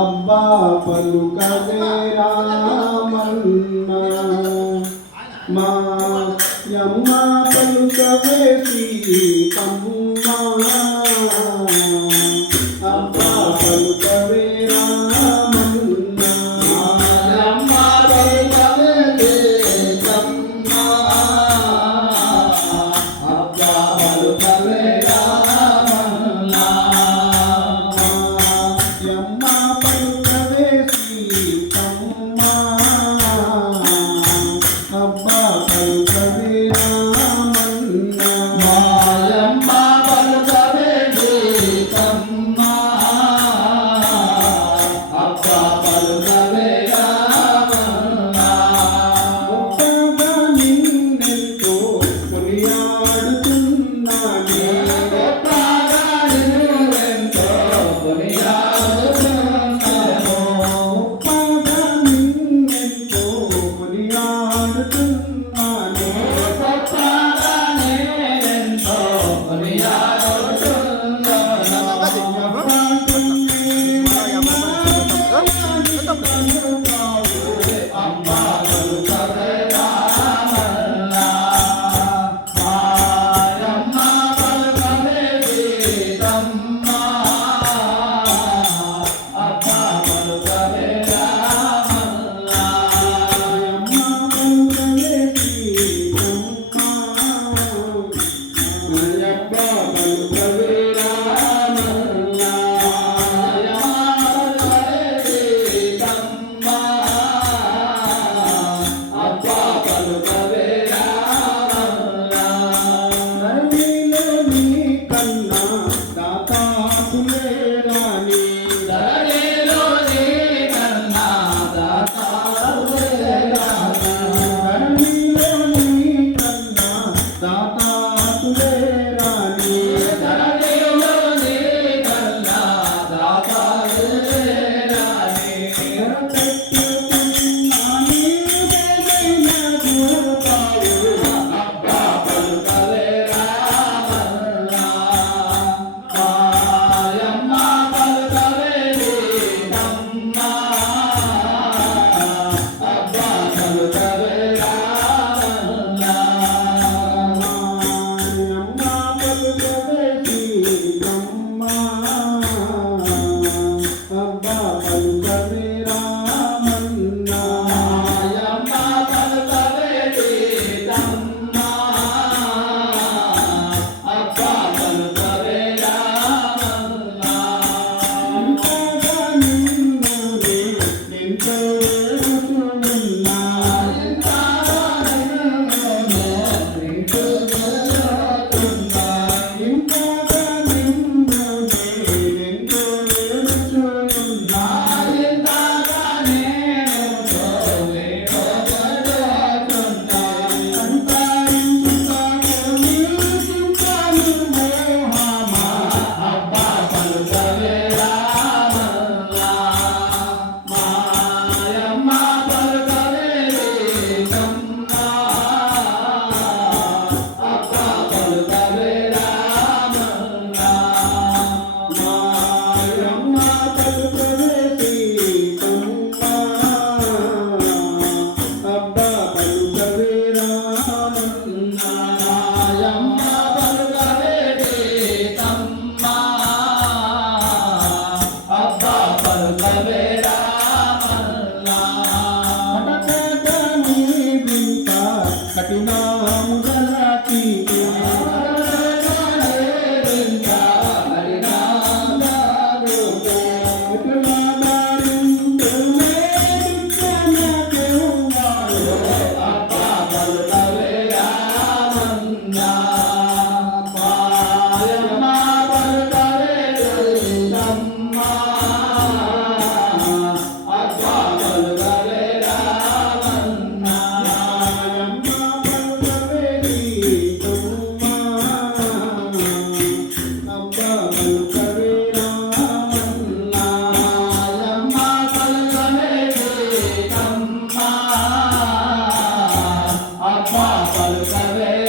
అబ్బా పలుకవే మా యమ్మ పలుకవే సీతమ్మ. पल कवे